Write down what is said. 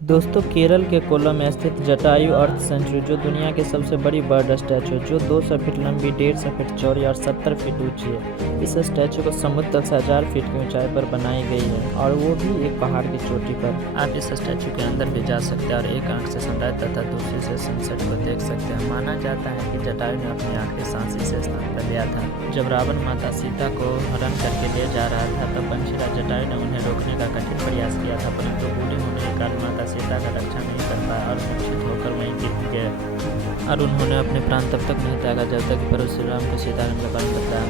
दोस्तों, केरल के कोल्लम में स्थित जटायु अर्थ सेंचुरी, जो दुनिया की सबसे बड़ी बर्ड स्टैचू है, जो 200 फीट लंबी, 150 फीट चौड़ी और 70 फीट ऊंची है। इस स्टैचू को समुद्र तल से 1000 फीट की ऊंचाई पर बनाई गई है, और वो भी एक पहाड़ की चोटी पर। आप इस स्टैचू के अंदर भी जा सकते हैं और एक आंख से सनराइज तथा दूसरी से सनसेट को देख सकते हैं। माना जाता है कि जटायु ने अपनी आखिरी सांस इस स्थान पर लिया था। जब रावण माता सीता को हरण करके ले जा रहा था, तब पंचीराज जटायु ने उन्हें रोकने का कठिन प्रयास किया था, परंतु बूढ़ी होने के कारण माता सीता का रक्षा नहीं कर पाया और मूर्छित होकर वहीं गिर गए। और उन्होंने अपने प्राण तब तक नहीं त्यागा जब तक प्रभु श्री राम को सीता ने अपना प्राण बचाया।